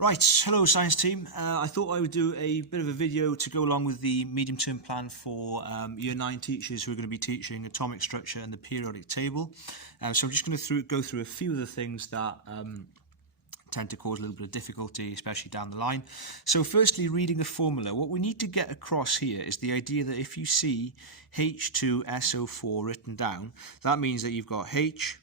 Right, hello science team. I thought I would do a bit of a video to go along with the medium-term plan for Year 9 teachers who are going to be teaching atomic structure and the periodic table. So I'm just going to go through a few of the things that tend to cause a little bit of difficulty, especially down the line. So firstly, reading a formula. What we need to get across here is the idea that if you see H2SO4 written down, that means that you've got H,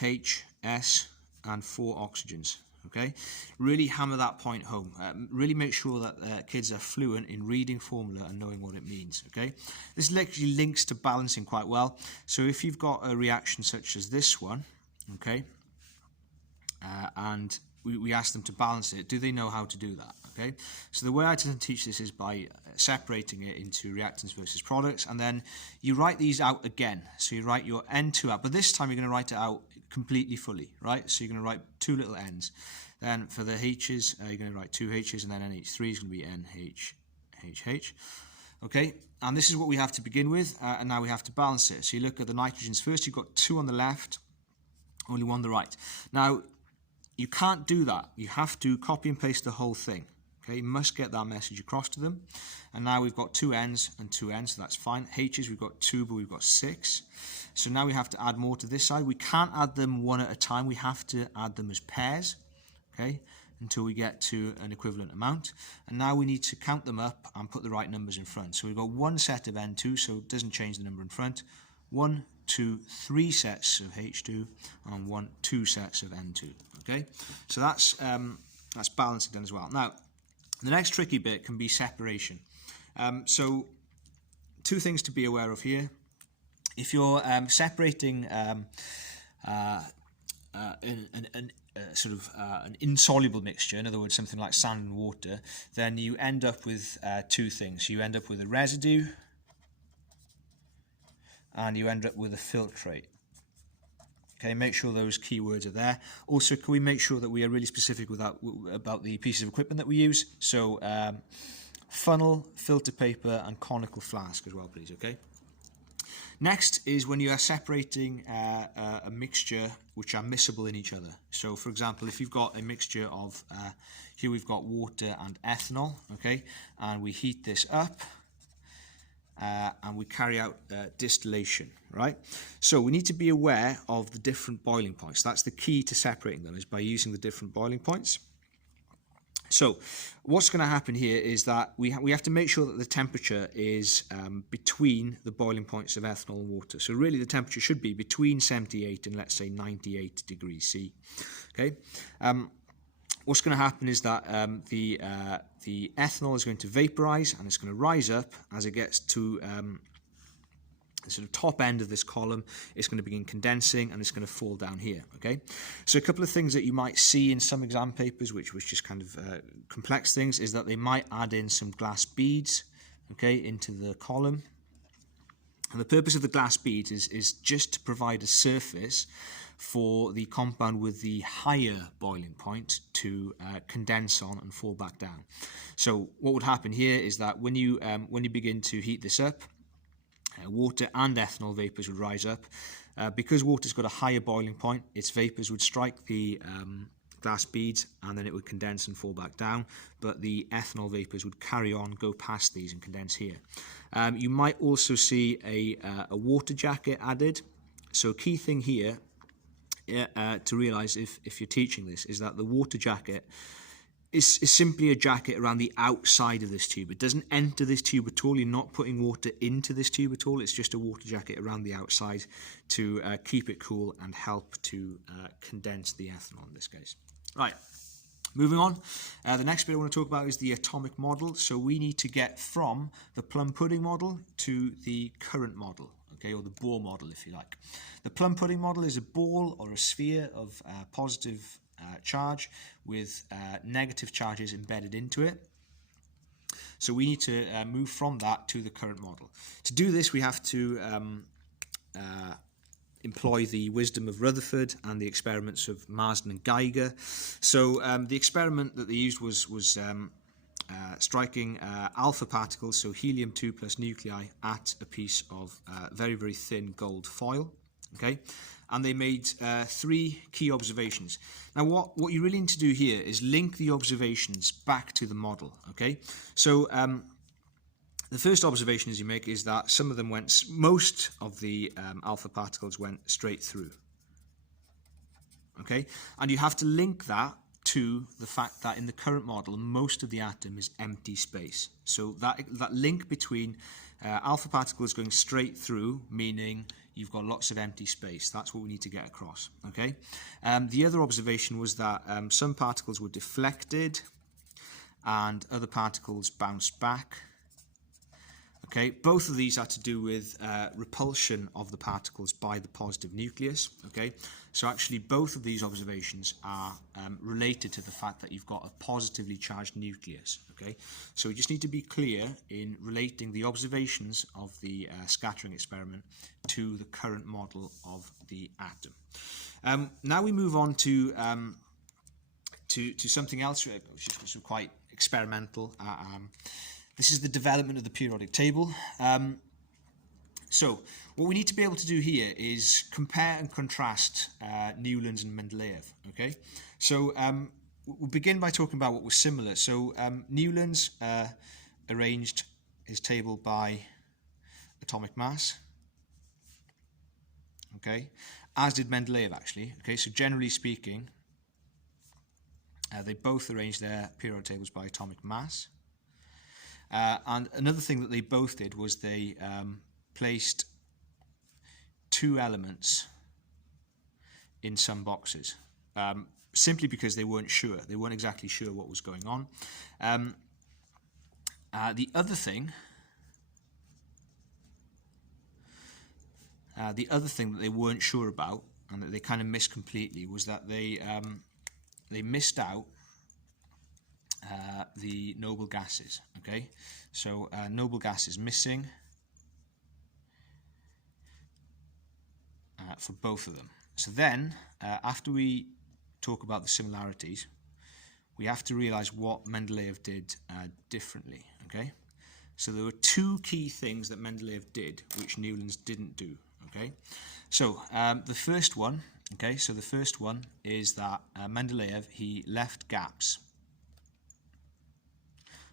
S, and 4 oxygens. Okay, really hammer that point home. Really make sure that kids are fluent in reading formula and knowing what it means. Okay, this actually links to balancing quite well. So if you've got a reaction such as this one, okay, and we ask them to balance it, do they know how to do that? Okay, so the way I tend to teach this is by separating it into reactants versus products, and then you write these out again. So you write your N2 out, but this time you're going to write it out completely fully, right? So you're going to write two little N's. Then for the H's, you're going to write two H's, and then NH3 is going to be NH. Okay, and this is what we have to begin with, and now we have to balance it. So you look at the nitrogens first. You've got 2 on the left, only 1 on the right. Now, you can't do that. You have to copy and paste the whole thing. Okay, you must get that message across to them. And now we've got 2 N's and 2 N's, so that's fine. H's, we've got 2, but we've got 6. So now we have to add more to this side. We can't add them one at a time. We have to add them as pairs, okay, until we get to an equivalent amount. And now we need to count them up and put the right numbers in front. So we've got 1 set of N2, so it doesn't change the number in front. 1, 2, 3 sets of H2 and 2 sets of N2. Okay, so that's balancing done as well. Now, the next tricky bit can be separation. So, 2 things to be aware of here. If you're separating an insoluble mixture, in other words, something like sand and water, then you end up with 2 things. You end up with a residue, and you end up with a filtrate. Okay, make sure those keywords are there. Also, can we make sure that we are really specific with that, about the pieces of equipment that we use? So, funnel, filter paper, and conical flask as well, please, okay? Next is when you are separating a mixture which are miscible in each other. So, for example, if you've got a mixture of, here we've got water and ethanol, okay, and we heat this up, and we carry out distillation, right? So we need to be aware of the different boiling points. That's the key to separating them, is by using the different boiling points. So what's going to happen here is that we have to make sure that the temperature is between the boiling points of ethanol and water. So really the temperature should be between 78 and, let's say, 98 degrees C. Okay. What's going to happen is that the ethanol is going to vaporize, and it's going to rise up as it gets to the sort of top end of this column. It's going to begin condensing, and it's going to fall down here. Okay, so a couple of things that you might see in some exam papers, which just kind of complex things, is that they might add in some glass beads, okay, into the column. And the purpose of the glass beads is just to provide a surface for the compound with the higher boiling point to condense on and fall back down. So what would happen here is that when you begin to heat this up, water and ethanol vapors would rise up. Because water's got a higher boiling point, its vapors would strike the glass beads, and then it would condense and fall back down, but the ethanol vapors would carry on, go past these and condense here. You might also see a water jacket added. So a key thing here to realise if you're teaching this is that the water jacket is simply a jacket around the outside of this tube. It doesn't enter this tube at all. You're not putting water into this tube at all. It's just a water jacket around the outside to keep it cool and help to condense the ethanol in this case. Right, moving on. The next bit I want to talk about is the atomic model. So we need to get from the plum pudding model to the current model, okay, or the Bohr model if you like. The plum pudding model is a ball or a sphere of positive charge with negative charges embedded into it. So we need to move from that to the current model. To do this, we have to employ the wisdom of Rutherford and the experiments of Marsden and Geiger. So the experiment that they used was striking alpha particles, so helium-2 plus nuclei, at a piece of very, very thin gold foil. okay? And they made 3 key observations. Now, what you really need to do here is link the observations back to the model, okay? So the first observation as you make is that most of the alpha particles went straight through, okay? And you have to link that to the fact that in the current model, most of the atom is empty space. So that link between alpha particles going straight through, meaning you've got lots of empty space. That's what we need to get across, okay? The other observation was that some particles were deflected and other particles bounced back. Okay, both of these are to do with repulsion of the particles by the positive nucleus. Okay, so actually both of these observations are related to the fact that you've got a positively charged nucleus. Okay, so we just need to be clear in relating the observations of the scattering experiment to the current model of the atom. Now we move on to something else which is quite experimental. This is the development of the periodic table. So what we need to be able to do here is compare and contrast Newlands and Mendeleev. Okay, so we'll begin by talking about what was similar. So Newlands arranged his table by atomic mass. Okay, as did Mendeleev actually. Okay, so generally speaking, they both arranged their periodic tables by atomic mass. And another thing that they both did was they placed 2 elements in some boxes, simply because they weren't sure. They weren't exactly sure what was going on. The other thing that they weren't sure about, and that they kind of missed completely, was that they missed out the noble gases. Okay, so noble gas is missing for both of them. So then, after we talk about the similarities, we have to realize what Mendeleev did differently. Okay, so there were 2 key things that Mendeleev did which Newlands didn't do. Okay, so the first one is that Mendeleev, he left gaps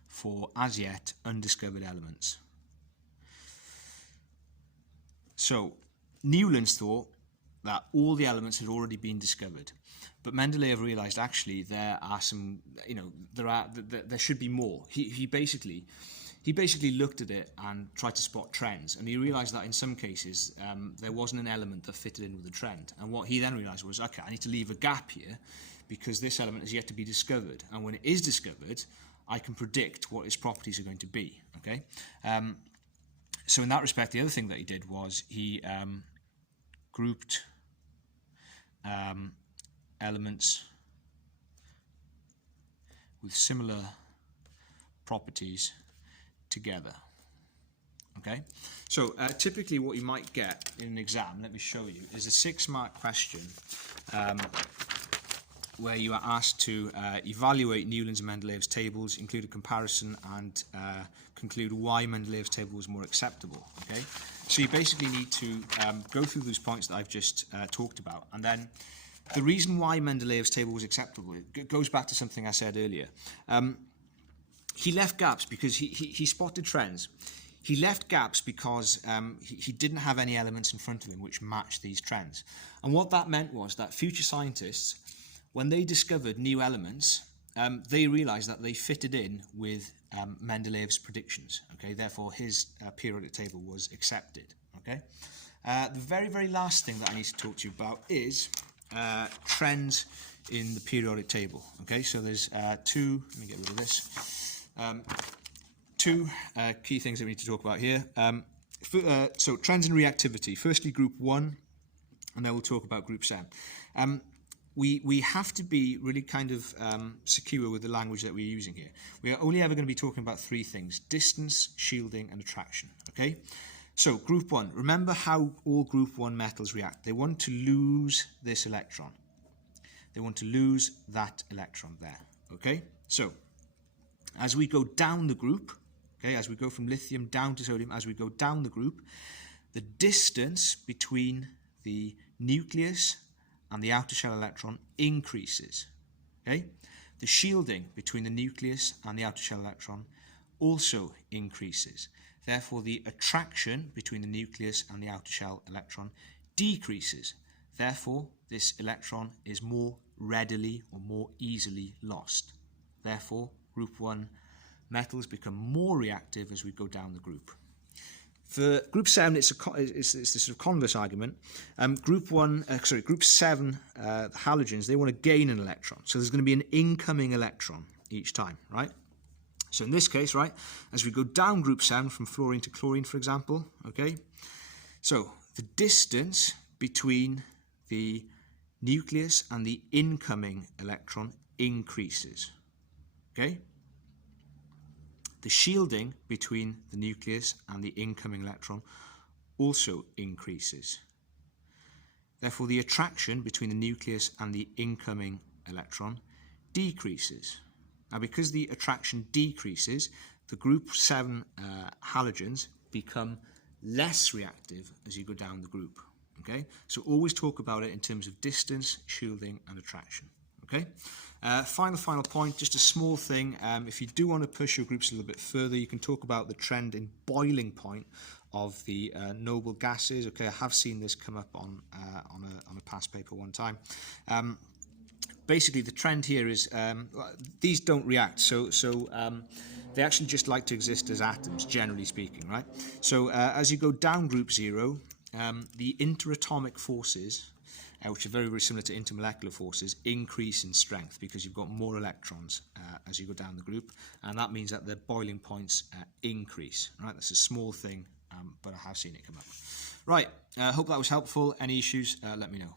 for as yet undiscovered elements. So Newlands thought that all the elements had already been discovered, but Mendeleev realized actually there are some, there should be more. He basically looked at it and tried to spot trends, and he realized that in some cases there wasn't an element that fitted in with the trend. And what he then realized was, okay, I need to leave a gap here because this element is yet to be discovered, and when it is discovered, I can predict what its properties are going to be. Okay, so in that respect, the other thing that he did was he grouped elements with similar properties together. Okay, so typically what you might get in an exam, let me show you, is a 6-mark question where you are asked to evaluate Newlands and Mendeleev's tables, include a comparison, and conclude why Mendeleev's table was more acceptable. Okay, so you basically need to go through those points that I've just talked about, and then the reason why Mendeleev's table was acceptable, it goes back to something I said earlier. He left gaps because he spotted trends. He left gaps because he didn't have any elements in front of him which matched these trends. And what that meant was that future scientists, when they discovered new elements, they realized that they fitted in with Mendeleev's predictions. Okay, therefore his periodic table was accepted. Okay, the very, very last thing that I need to talk to you about is trends in the periodic table. Okay, so there's 2. Let me get rid of this. 2 key things that we need to talk about here. So trends in reactivity. Firstly, group 1, and then we'll talk about group 7. We have to be really kind of secure with the language that we're using here. We are only ever going to be talking about 3 things: distance, shielding, and attraction. Okay? So group 1, remember how all group 1 metals react. They want to lose this electron. They want to lose that electron there. Okay? So as we go down the group, okay, as we go from lithium down to sodium, as we go down the group, the distance between the nucleus and the outer shell electron increases. Okay? The shielding between the nucleus and the outer shell electron also increases. Therefore, the attraction between the nucleus and the outer shell electron decreases. Therefore, this electron is more readily or more easily lost. Therefore, group 1 metals become more reactive as we go down the group. For group 7, it's the sort of converse argument. Group 7 halogens, they want to gain an electron. So there's going to be an incoming electron each time, right? So in this case, right, as we go down group 7 from fluorine to chlorine, for example, okay, so the distance between the nucleus and the incoming electron increases, okay? The shielding between the nucleus and the incoming electron also increases. Therefore, the attraction between the nucleus and the incoming electron decreases. Now, because the attraction decreases, the group 7 halogens become less reactive as you go down the group. Okay, so always talk about it in terms of distance, shielding, and attraction. Okay, final point, just a small thing. If you do want to push your groups a little bit further, you can talk about the trend in boiling point of the noble gases. Okay, I have seen this come up on a past paper one time. Basically, the trend here is these don't react, so they actually just like to exist as atoms, generally speaking, right? So as you go down group 0, the interatomic forces, which are very, very similar to intermolecular forces, increase in strength because you've got more electrons as you go down the group, and that means that the boiling points increase, right? That's a small thing, but I have seen it come up. Right, hope that was helpful. Any issues, let me know.